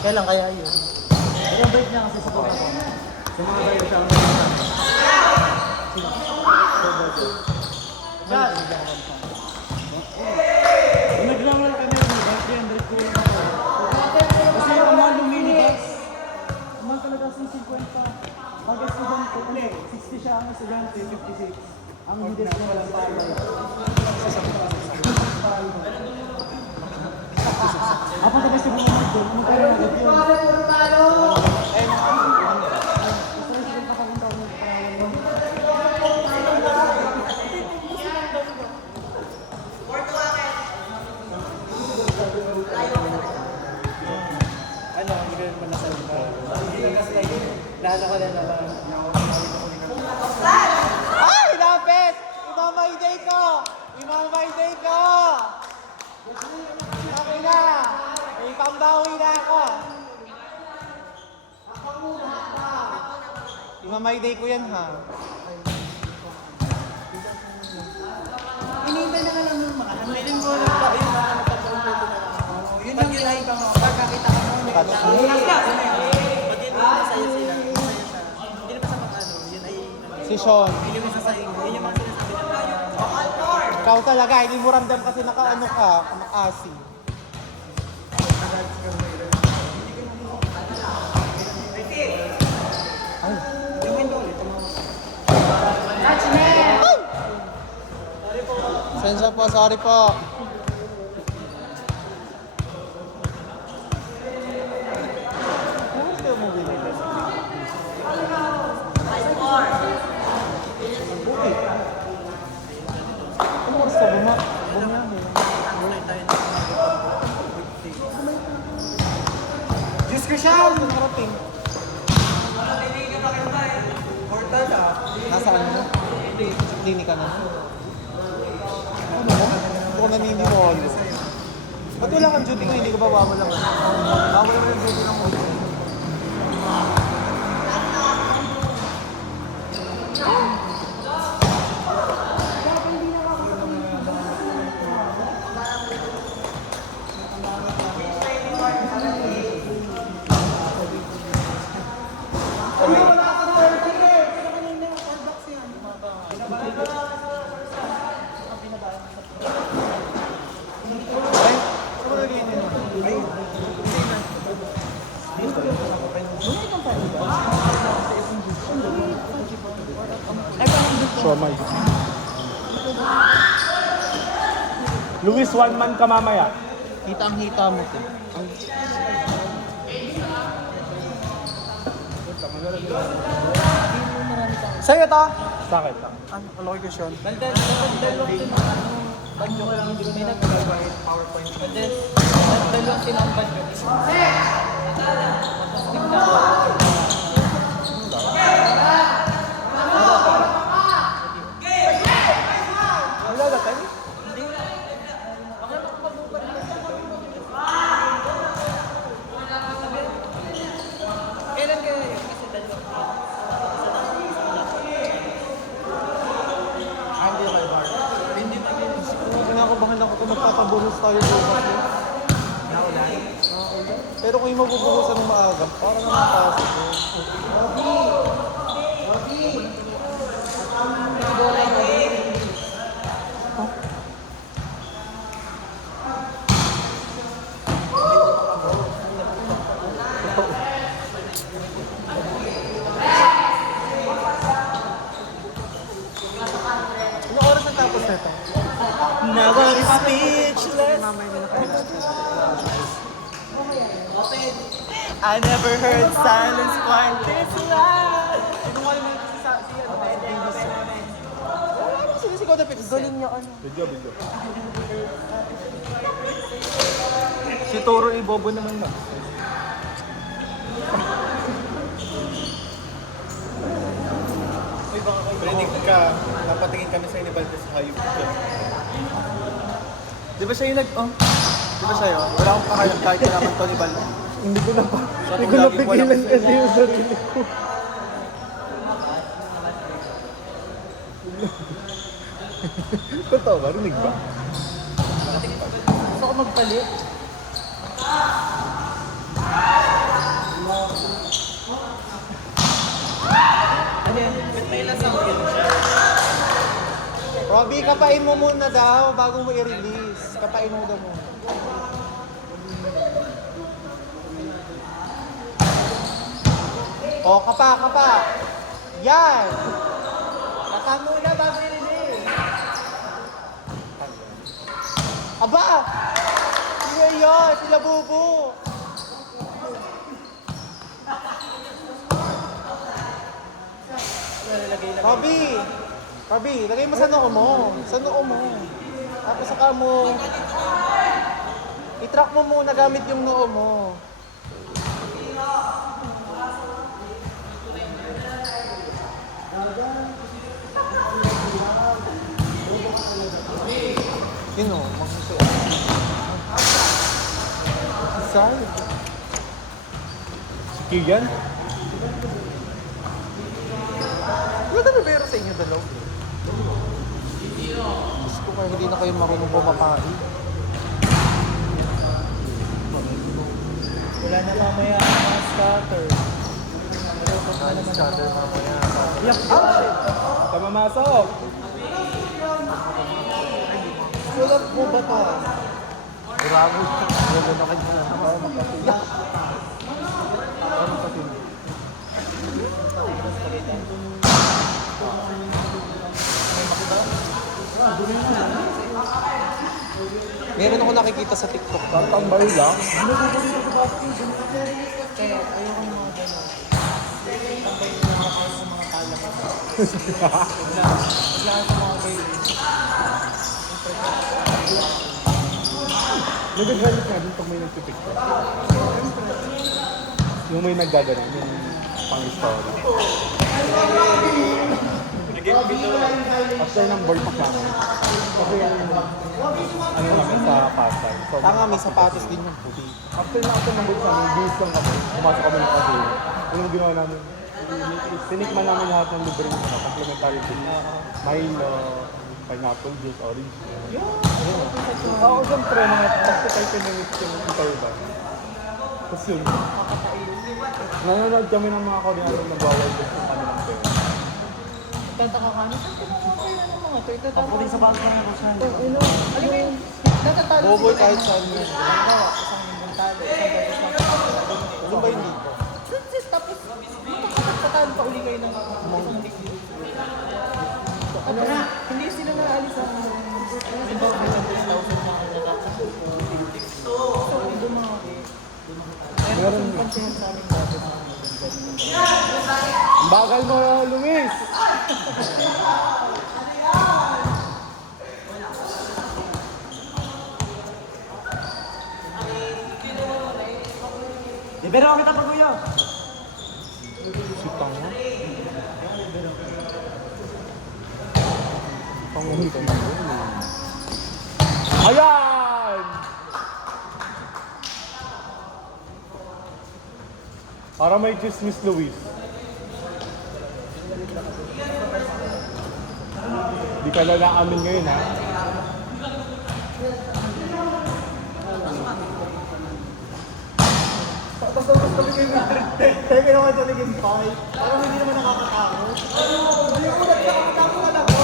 Kailan kaya yun? Yung break niya kasi sa pagkakon. Sumabay siya ang Gas! Naglaman kami ng 300 ko yung kasi yung mga lumilibas, naman talaga sa 50. Pag estudyante, 60 siya ang estudyante, 56. Ang hindi ko walang tayo. Apa sa best mo mag-doon? Magkano na agad yun? Ano, hindi ka naman nasabi ba? Hindi lang kasi lalo ko na naman. Ay! Lapit! Imamay-day ko! Imamay-day ko! Sabi na! May pambawi na ako! Imamay-day ko yan ha. Hinihintay na ka lang ng mga feeling ko lang ba yun na napagpapalito na lang. Yun ang ginahin ka mo. Pagkakita ka mo. Pag-ibig na sa'yo sila. Hindi na pa sa mga ano. Yun ay... Si Sean. Yun yung masasabi. Yun yung mga sinasabi na kaya. Ikaw talaga. Hindi mo ramdam kasi naka-ano ka. Naka-asi. Sensya po, sorry po. Diyos Christian! Nakarating. Nasaan mo? Klinika na. Ano mo? Ito ko naninimolo. Ba't wala kang duty ko? Hindi ko ba bawalan? Bawalan mo yung duty ng ulo. Siomay. Luis, one man ka mamaya. Hita mo to. Sa'yo to? Sa akin. Ano? Location. Badyo ko lang, hindi ko nagagawa PowerPoint. And then, dalawang sinambad ko. Wala ka tayo? Kailan kaya yun? Kasi dalawang Kinakabahan ako kung magpapabuhos tayo bukas yun. naulan. Pero kung yung mabubuhusan ng maaga, para naman possible. Anong oras ang tapos na ito? Now I'm speechless. I never heard silence quite this loud. Anong wala mo sa wala mo sinisigaw na pics. Galing niya ano. Video. Si Toro Ibobo naman na. Predict ka, napatingin kami sa Inibalde sa hayop ka. Di ba siya yung Di ba siya yun? Wala akong pakalang kahit naman Tony Bal. Hindi ko na Hindi ko napigilan kasi yung sarili ko. Totoo ba? Rinig ba? Gusto ko magpalit. Bobby, kapain mo muna daw bago mo i-release. Kapain mo daw muna. O, kapa. Yan! Kapa muna bago i-release. Aba! Sino yun? Sila Bubu. Bobby, lagay mo sa noo mo. Sa noo mo. Tapos saka mo, i-track mo muna gamit yung noo mo. Yun o, magsusuot. Sorry. Si Kian? Ano na bero sa inyo dalaw? Diyos ko kayo, hindi na kayo marunong bumapari. Wala na mamaya ang mga scatter. Scatter mamaya. Yak! Kamamasok! Sulat mo ba to? Grabe. Grabe na kayo na. Ano pati? Meron ako nakikita sa TikTok. Tatambay lang. Kaya ayoko ng mga gano'n. Tambay na lang ako sa mga talaman. Wala sa mga baby. Nagagalit nga din pag may nagpipicture. Yung may naggaganon, yung pang-story. After ng ballpark namin. Kasi ano namin sa Pasay. So, Tanga, may sapatos din yung puti. after ng ballpark namin, bis lang kami. Pumasok kami ng kasi. Ano yung ginawa namin? Tinikman namin lahat ng libreng complimentary drink. Milo, pineapple juice, orange juice. Oo, siyempre, mga 35 minutes yung interval. Tapos yun. Nanonood kami ng mga Koreanong nag-wild ng kanilang pera. Tataka ka, ano mga to? Itatama. Pagpuling sa bago ka ng Rosan. Alam mo yun, natatalo Boboy sila. kahit saan yun. Halimbawa, isang lingkong talo, isang beses lang talo. Ano ba yung dito? Tapos, patalo pa uli kayo ng isang linggo. Ano na, hindi sila naalis ang halimbawa, may 100,000 na natatalo. So, dumaki. Meron yung pansin sa amin dati. Bagal mo, Luis! Libero ako kita pag-uyo! Sipang mo? Pangulitan mo. Ayan! Para may chismis, Luis. Di ka lalaamin ngayon, ha? Teka naman sa naging fight. Parang hindi naman nakakatakot. Hindi ko nakakatakot na ako.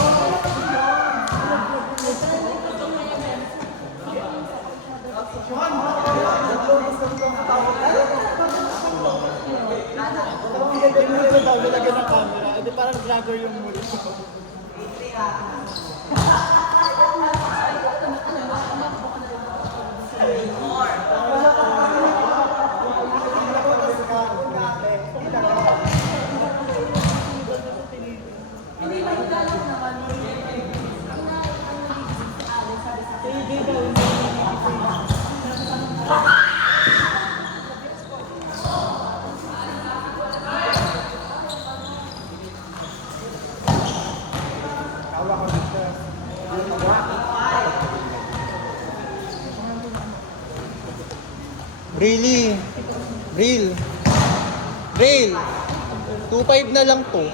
Lagyan ng camera. Hindi parang vlogger yung muli ko. Really? Real? 2.5 na lang to.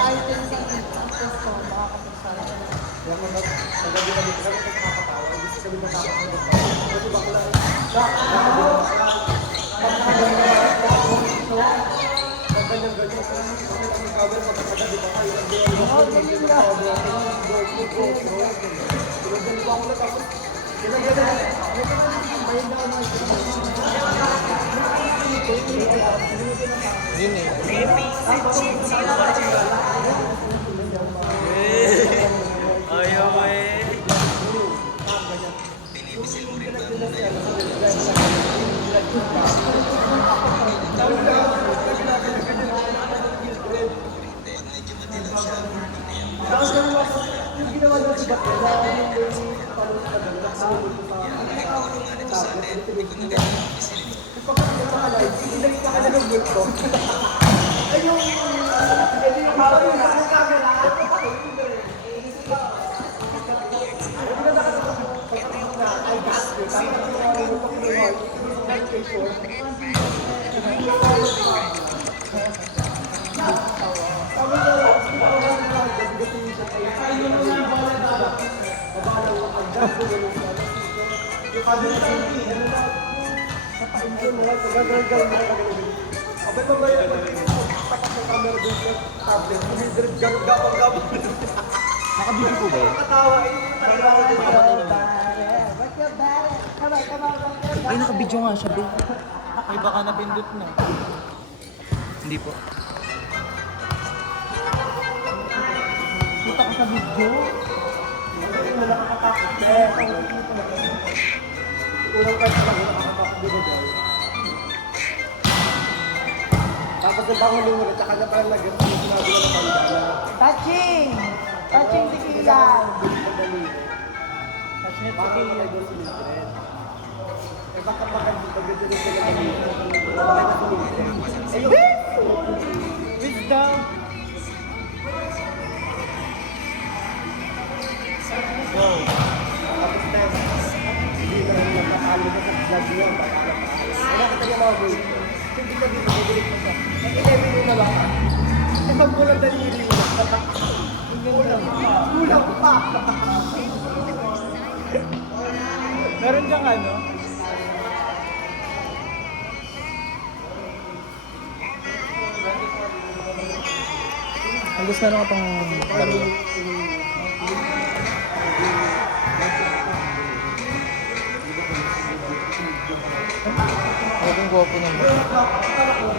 kahit yung isang gusto, makakapagsa. Yun eh. Ayaw eh. Nakabili po ba yun? Ay, nakabidyo nga siya, babe. Ay, baka napindot na. Hindi po. Kita ka sa video. Tapos yung bang lumunod, tsaka na parang nag-sinabi na ng Touching! Touching tequila! Touching tequila. Eh baka dito ganito sila Wisdom! Tapos na, hindi ka lang nakakalo na sa vlog niya. Kaya kita niya mga boy. Hindi ka dito, magulit mo siya. Nag-11 yung malaka. Isang bulang daliri mo. Kulang pa. Meron kang ano? Ang gusto na ako itong laro. Ang gwapo naman.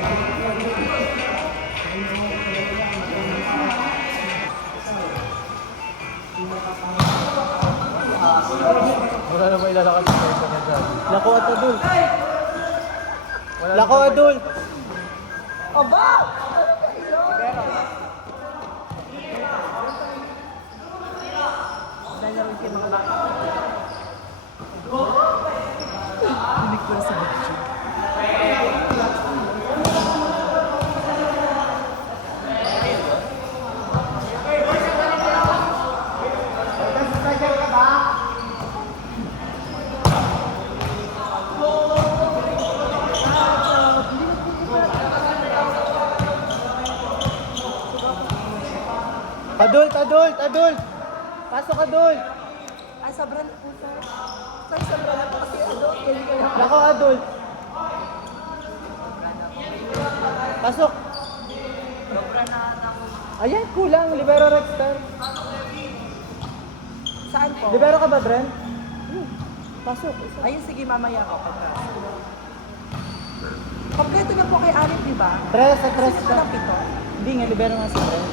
Wala na ba ilalakad sa person na dyan? Lako at adult. Wala Lako na ba- adult. Unik ko na sa video. Adult, adult, adult! Pasok adult! Ay, sobrang na po, sir. Sir, sobrang na po kasi adult. Galing kayo. Lako adult! Pasok! Sobrang na ako. Ayan, kulang. Libero Rexter. Saan po? Libero ka ba, Brent? Pasok. Ayun, sige, mamaya ako. Kompleto na po kay Alip, di ba? Tres, sa tres Sino siya. lang pito? Hindi nga, libero nga si Brent.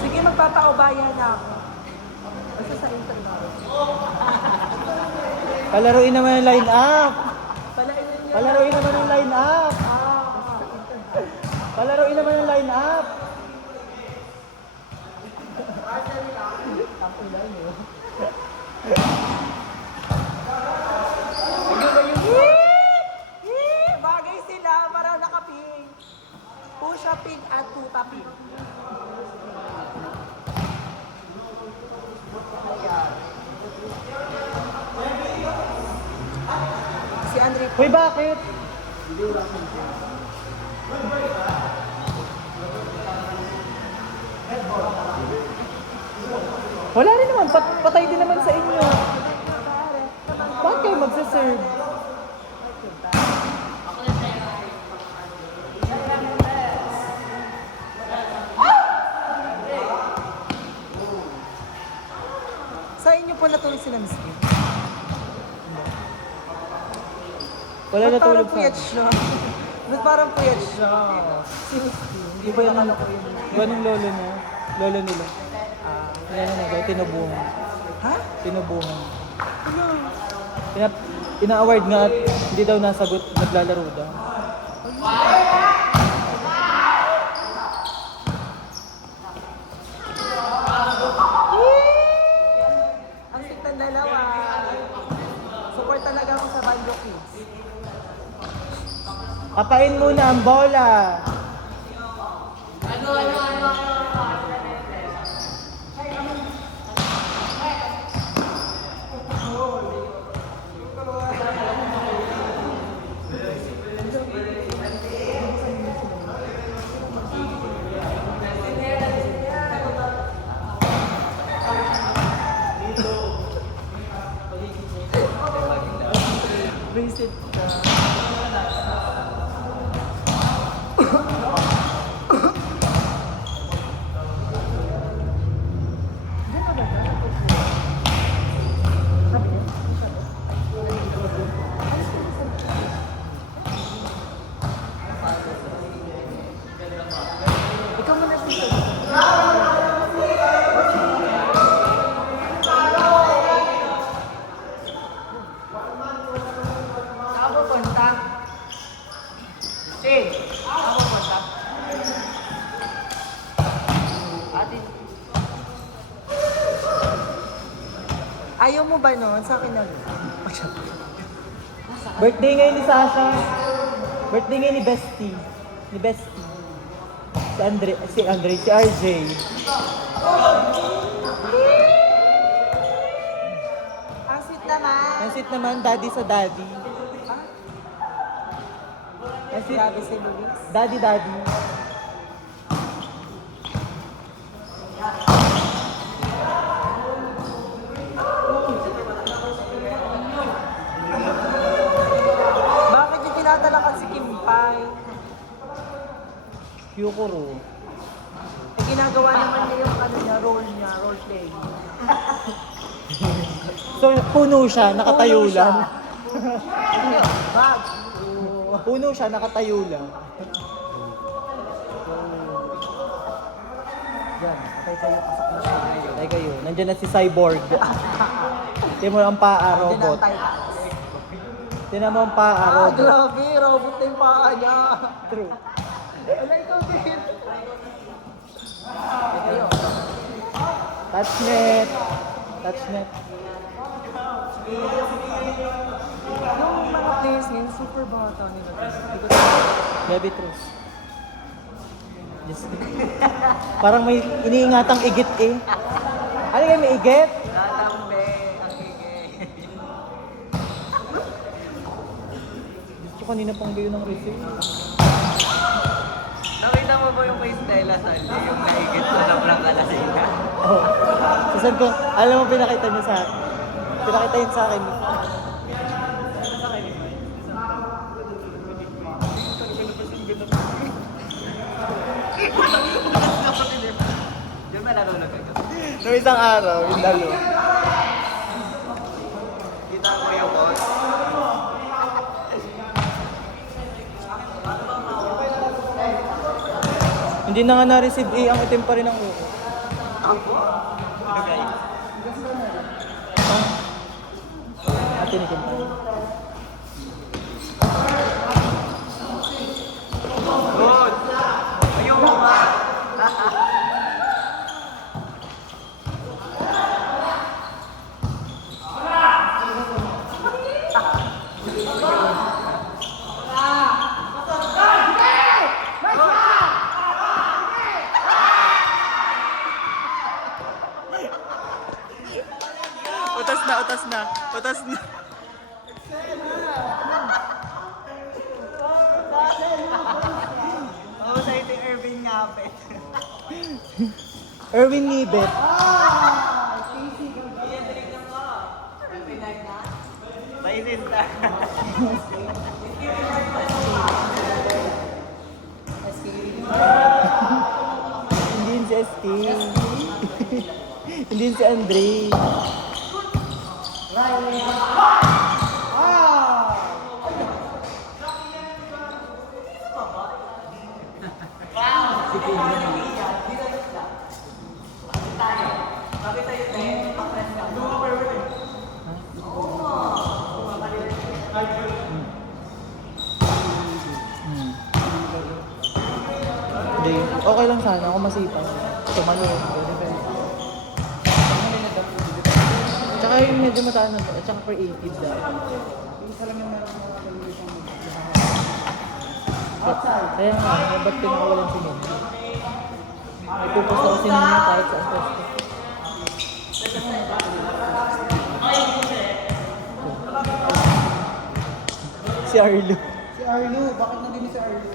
Sige, magpapaubaya na ako. Basta sa internet. Palaruin naman ang line up. Palain niya. Palaruin naman ang line up. Palaruin naman ang line up. Bagay sila, parang nakaping. Pusha pin at tuta pin. Si Andre po. Hoy, bakit? Wala rin naman, patay din naman sa inyo. Bakit kayo magsaserve? Sa inyo po natulog sila, Miss Kim? Wala Ba't natulog parang sa puyat siya? Ba't parang puyat siya? Si Miss Kim, hindi ba yung ano ko yun? Ganong lolo niya. Lolo nila. Wala na daw, tinubuhan. Ha? Tinubuhan. Ina-award nga at hindi daw nasagot, naglalaro daw. Ang sweet ng dalawa. Support talaga ako sa Banjo Kids. Kapain muna ang bola. Visit ka. Ikaw muna si Saan mo punta? Sin, saan mo punta? Atin. Ayaw mo ba nun? Sa akin na lang. Birthday ngayon ni Sasha. Birthday ngayon ni Bestie. Ni Bestie. Si RJ. Ang sweet naman. Ang sweet naman, daddy sa daddy. Ang sweet, Grabe si Luis. daddy. Bakit yung tinadala ka si Kim Pai? Kyukuro. Eh, ginagawa naman niya yung ano niya, role play. So, puno siya, nakatayo Puno siya. lang. Bag. Puno siya, nakatayo lang. Yan, patay kayo pasok na siya. Patay kayo. Nandiyan na si Cyborg. Tingnan mo ang paa, Yan ang robot. Titans. Tingnan mo ang paa, Ah, robot. grabe. Robot na yung paa niya. True. Wala ikaw, babe. Kayo. Touchnet. Touchnet. Yung mga players ngayon, super bata nila. Baby Truth. Just parang may iniingatang igit eh. Ano yung may igit? Lalambe, ang higay. Gusto kanina pang gayon ng receive. Nakita mo ba yung kay Stella Sandy? Yung naigit ko na prank ka na sila. Oh. Sasan ko, alam mo pinakita niya sa akin. Pinakita yun sa akin. Yung ba nalulog ka? Noong isang araw, yung lalo. Kita mo yung boss. Hindi na nga na-receive A, ang itim pa rin ang uko. Ako? Ano guys? At tinikim pa. Good! Ayun mo ba? Utas na. Ngapit. Erwin Nibet. Maisis na. Hindi yun si SK. Hindi yun si Andre. Hindi. Okay lang sana ako masipag. Tumalo. Tsaka yung medyo mataan na to. At saka creative dahil. Kaya nga, ba't pinakawalan si Nene? May pupos daw si Nene kahit sa aspecto. Si Arlo. Si Arlo, bakit nandun si Arlo?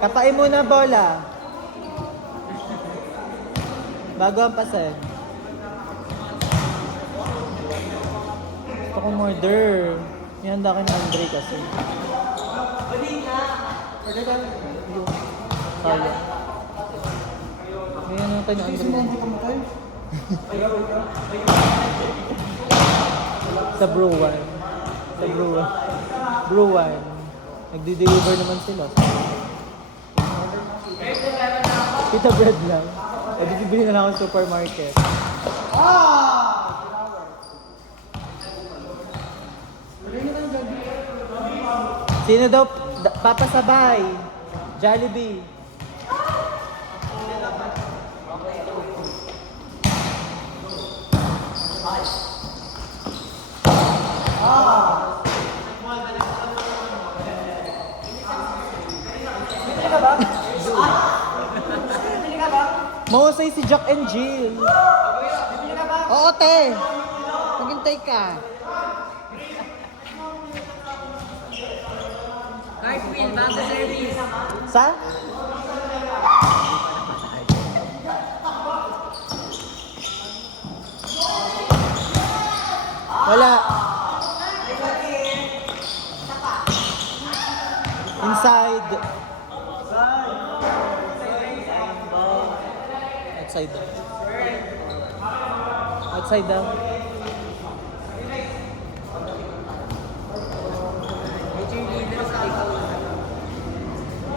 Kapain muna bola. Bago ang pasen. Gusto kong murder. Ihanda ka na Andre kasi. Sayang. Ngayon natin yung Andre. Hindi ka matay? Sa Brewan. Sa Brewan. Brewan. Nagdi-deliver naman sila. Kita bread lang. Bibili na lang ako sa supermarket. Sino daw papasabay? Jollibee. Mahusay si Jack and Jill. Oo, te. Maghintay ka. Cartwheel, bago service. Sa? Wala. Inside. Outside daw. Outside daw.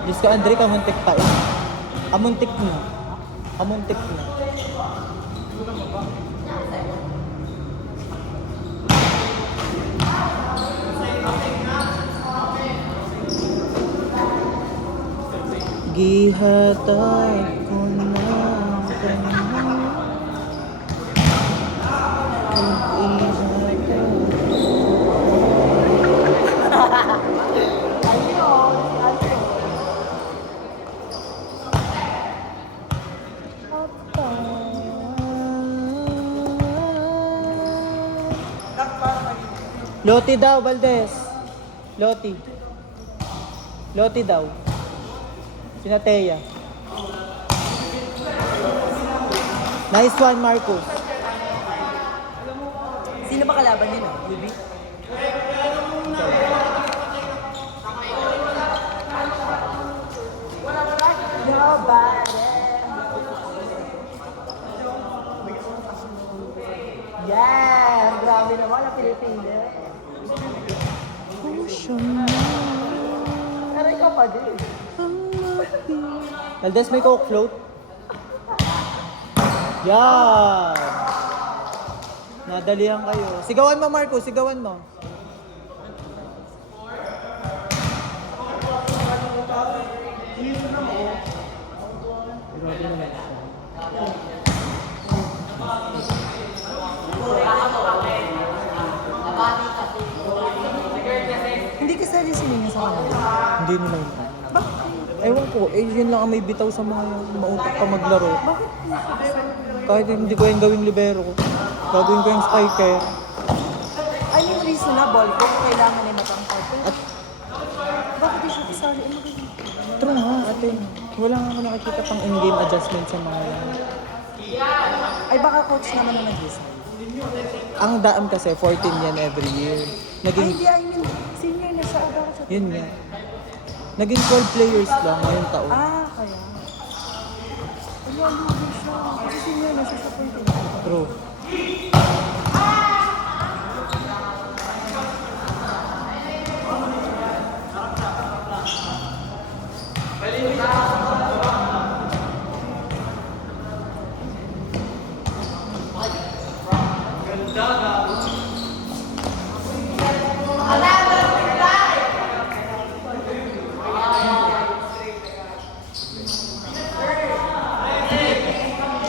Diyos ko, Andre, kamuntik pa eh. Kamuntik na. Kamuntik na. Gihatag ko na Loti daw, Valdez. Loti. Loti daw. Sinateya. Nice one, Marcos. Sino ba kalaban nila? Yubi? Nobody. Yes! Grabe naman ang Pilipinas. Aray ka pa din. Valdez, may coke float? Yan! Nadalihan kayo. Sigawan mo, Marcos. Sigawan mo. Hindi kasali si Nina sa kanila. Hindi nila yun. Ewan ko, eh yun lang ang may bitaw sa mga mautak pa maglaro. Kahit hindi ko yung gawing libero ko. Gagawin ko yung striker. Ay, Anong reasonable kung kailangan nila pang partner? Bakit di siya kasali? Ano ba yun? True nga, ate. Wala nga ako nakikita pang in-game adjustment sa mga yan. Ay baka coach naman na nag-decide. Ang daan kasi, 14 yan every year. Ay Naging, hindi, I mean, senior na siya. Bakit siya? yun nga. Naging 12 players lang ngayong taon. Ah, kaya. Wala, lugi siya. Kasi senior na siya sa pwede. True.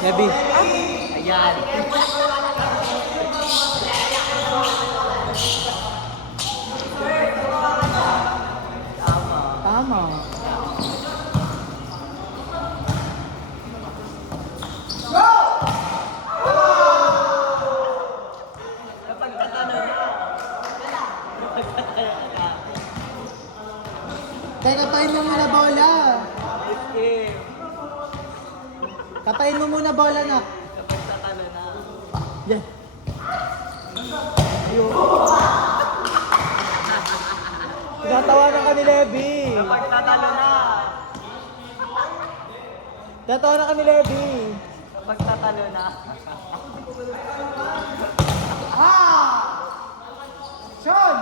Gabi. Tama. Kaya kapain mo muna bola. Kapain mo muna bola na. Yan. Ayun. Tinatawanan ka ni Levy. Kapag tatalo na. Tinatawanan ka ni Levy. Kapag tatalo na. Sean!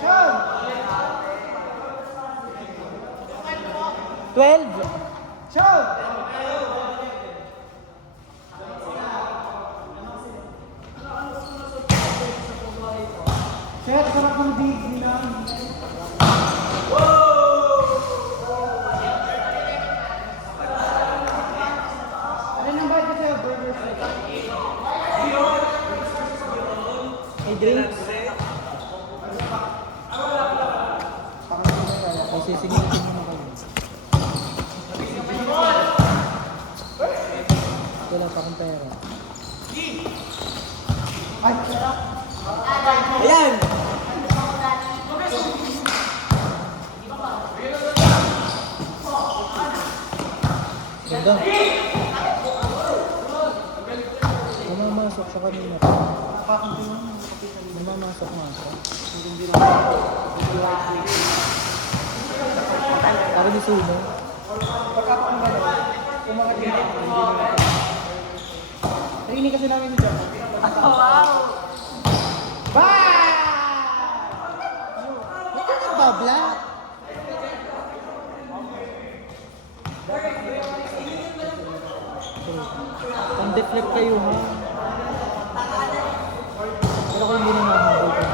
Sean! 12. Sean! Sir, sarap ng big nilang. Ano nang ba ito sa'yo? Burgers. May drinks. Ay, sisingitin mo na kayo. Wala pa akong pera. Ayan! Ganda. Namamasok siya kanina. Namamasok-masok. Para di sumo. Training kasi namin dyan. Ba't ka nagbabla? Pang-deflect kayo ha. Pero kung hindi na mahabol ka.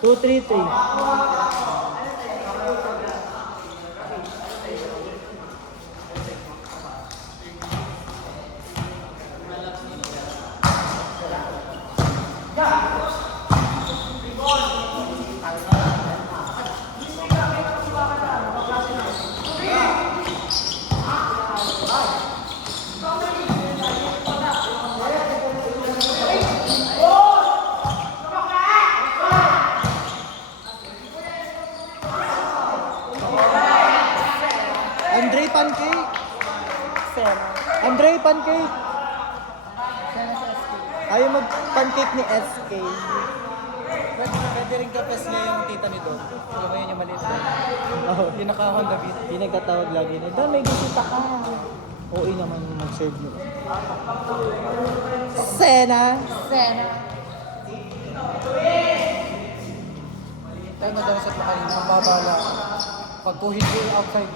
Two, three, three. Andre Pancake. Andre Pancake. Ayaw mag-pancake ni SK. Pwede rin kapes niya yung tita ni Don. Yung ngayon yung maliit. Oh, Yung naka-Honda Beat. hindi nagtatawag lagi na, "Don, may bisita ka." Oo naman yung mag-serve nyo. Sena. Tayo na daw sa makain. Ang babala. Pag puhin ko yung outside.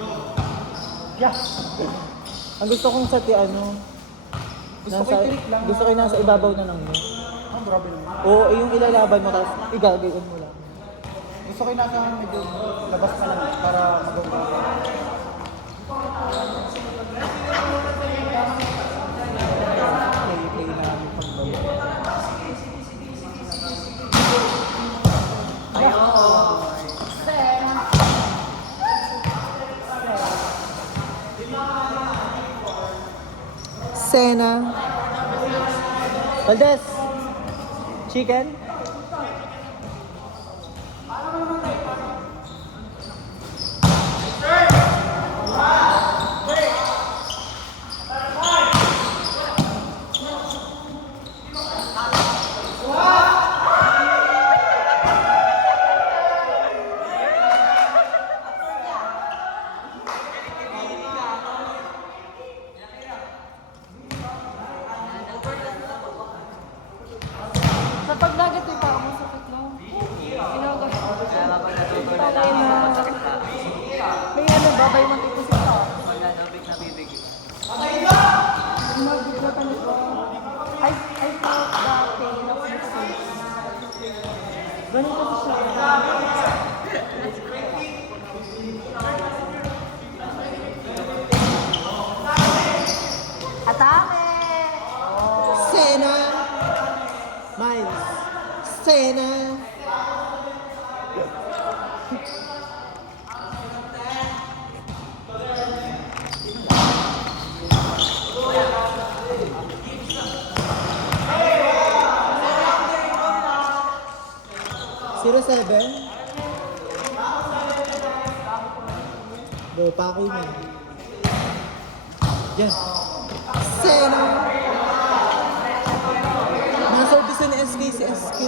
Yeah. Ang gusto kong sa Gusto ko i-trick lang. Gusto ko yung nasa ibabaw na lang yun. Ah, grabe naman. Oo, yung ilalaban mo, tapos igagayon mo lang. Gusto ko yung nasa medyo labas ka lang para magawa. Play na namin pagbawa. Sena. Valdez. Chicken. Sa pagdagat yung parang masakit lang. Inagas ko. Kaya kapag natuto na lang, masakit na. May ano, babay mo tipo sila. Wala na, big na bibig. Nabiglatan ito. I felt the pain of mistakes. Ganun kasi siya. Atame! Sena. Miles. Sena. Zero 7. Go, pakoy mo. Yan. Sena. Naservice ni SK si SK.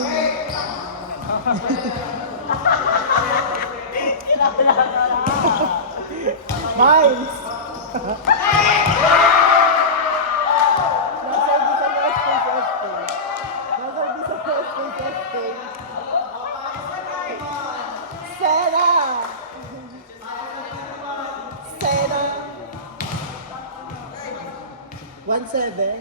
Miles! Naservice ni SK si SK. Naservice ni SK si SK. Sena! Sena! 1-7.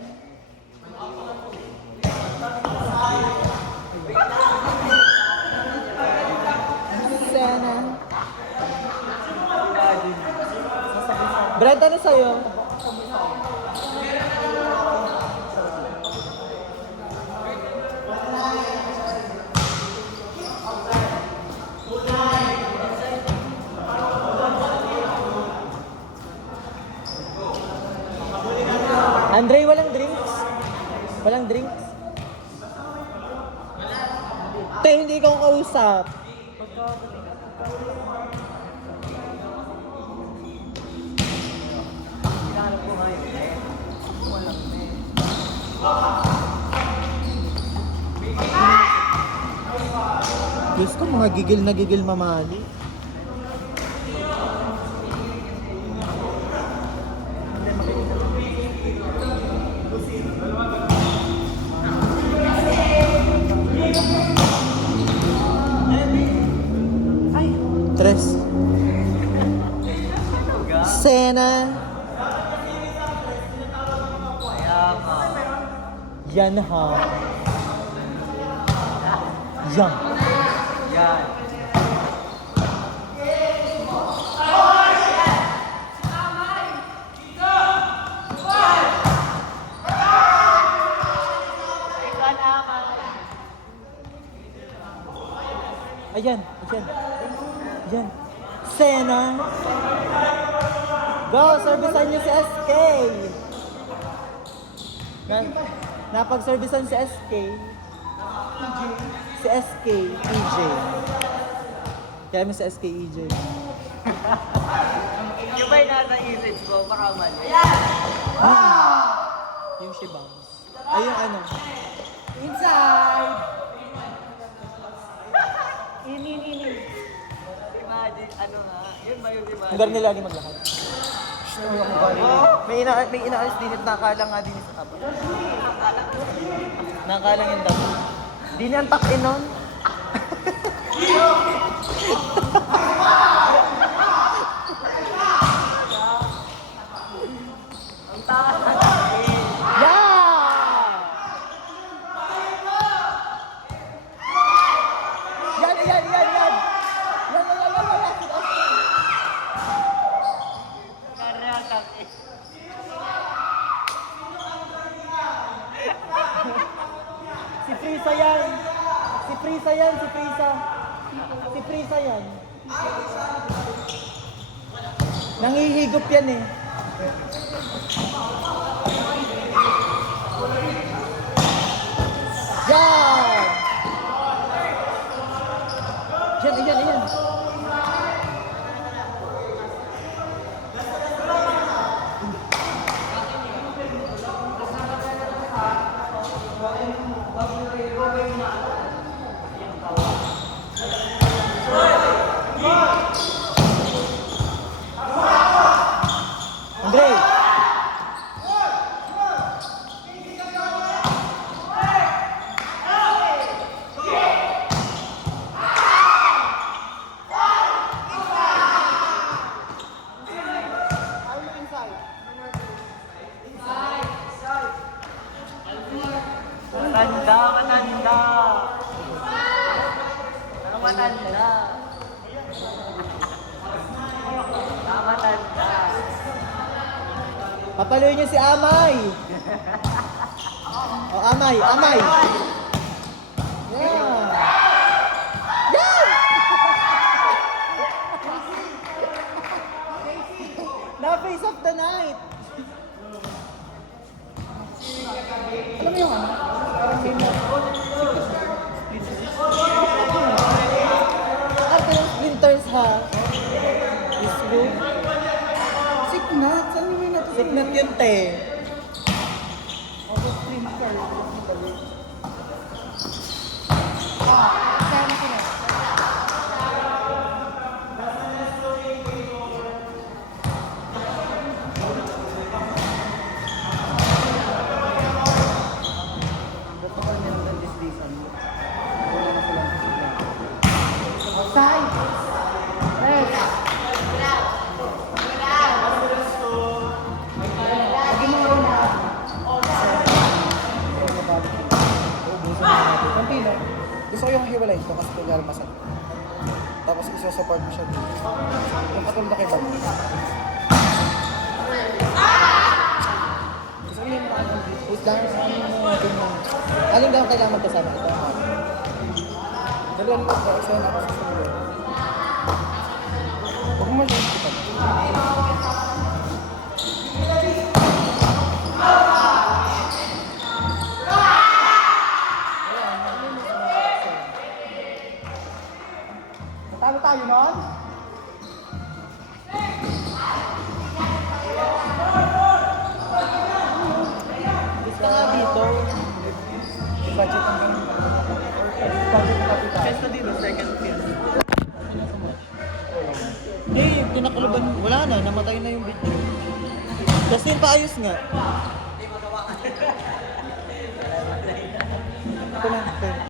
Sana. Brad, ano sa'yo? Andre, walang drinks? Walang drinks? Te, hindi ko kausap. Diyos ko, mga gigil na gigil mamali. Tres. Sena. Yan ha. Yan. Yan. Ayan, ayan. Ayan. Sena. Go, servicean niyo si SK. Napag-servicean si SK. Si SK, EJ. Kaya mo si SK, EJ. Yung ba'y nasa isip ko, baka mali. Yung she bounce. Ay, yung ano. Inside! In. Imagine, ano nga, yun ba yung imagine? Lugar nila lagi maglakad. May inaalis din at nakala nga din sa kaba. Nakala yung damo. Di niyan takin nun. Yeah! Prisa yan. Si Prisa yan, si Prisa. Si Prisa yan. Nangihigop yan eh. Yan! Yan. Andre! Matanda. Ang matanda. Papaloy niyo si Amay! Oh, Amay! Yeah! Yan! Na face of the night! Alam mo yung ano? Parang game na. Arte yung splinters ha. Is good. Signat? Saan mo yun natin? Signat yun te. Ako splinter. Kaya na sila. Side. Left. Lagi mo una. Konti lang. Gusto ko yung hiwalay ito kasi tugal masal. Tapos iso-support mo siya dito. Yung katulad na kay Bob. Gusto ko yung push down sa ano mo. Alin daw kailangan magkasama ito? Dalawang ko ba? Isa na ako sa sumunod. Huwag mo masyadong kita. Natalo tayo nun? Gusto nga dito. Budget ang ganun. Budget ang kapital. Kesa dito, second field. Yung kinakalaban, wala na, namatay na yung video. Justin, paayos nga. Ito na, ito.